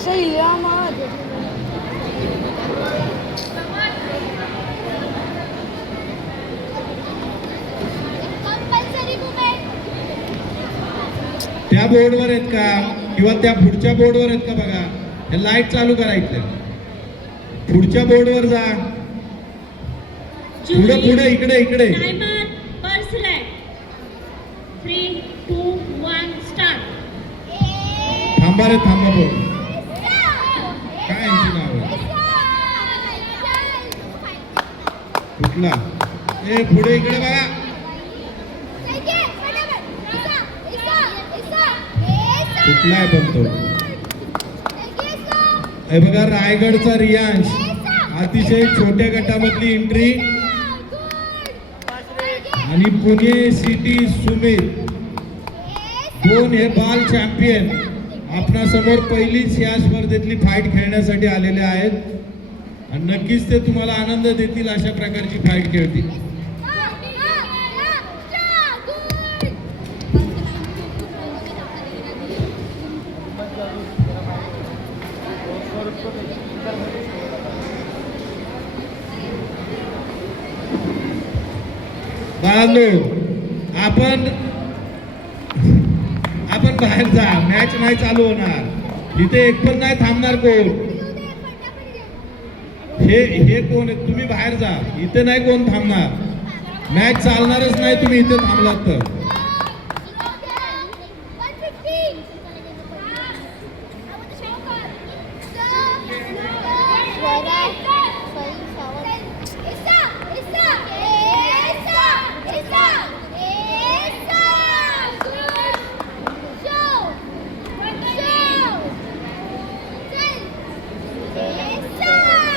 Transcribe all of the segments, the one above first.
ऐसा हिला मत. त्या बोर्डवर आहेत का किंवा त्या पुढच्या बोर्डवर आहेत का बघा. हे लाईट चालू करायचं. पुढच्या बोर्डवर जा. पुढे पुढे इकडे इकडे. थांबा रे थांबा बोल. काय यांची नाव कुठला. ए पुढे इकडे बघा. कुठला आहे पण तो. हे बघा रायगडचा रियांश. अतिशय छोट्या गटामधली एंट्री. आणि पुणे सिटी सुमित दोन हे बाल चॅम्पियन आपणा समोर पहिलीच या स्पर्धेतली फाईट खेळण्यासाठी आलेले आहेत. आणि नक्कीच ते तुम्हाला आनंद देतील अशा प्रकारची फाईट खेळतील. बाळांनो आपण बाहेर जा. मॅच नाही चालू होणार. इथे एक पण नाही थांबणार कोण. हे कोण आहे. तुम्ही बाहेर जा. इथे नाही कोण थांबणार. मॅच चालणारच नाही तुम्ही इथे थांबलात तर.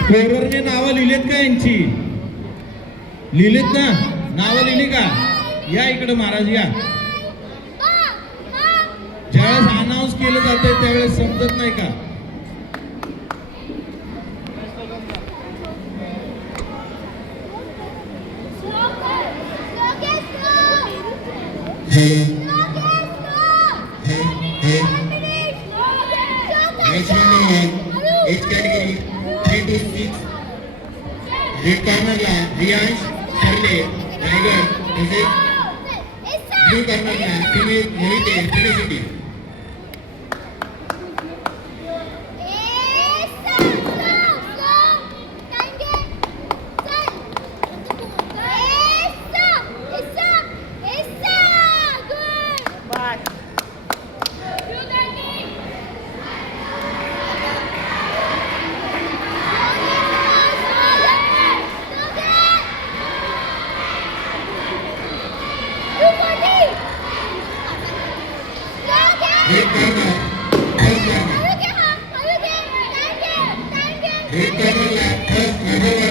स्कोररने नावं लिहिलेत का यांची. लिहिलेत ना. नावं लिहिली का. या इकडे महाराज या. ज्यावेळेस अनाऊन्स केलं जाते त्यावेळेस समजत नाही का. रेड कॉर्नरला रियांश सरले रायगड तसेच ब्लू कॉर्नरला सुमित मोहिते पुणे सिटी. रेड कॉर्नरला फर्स्ट नंबर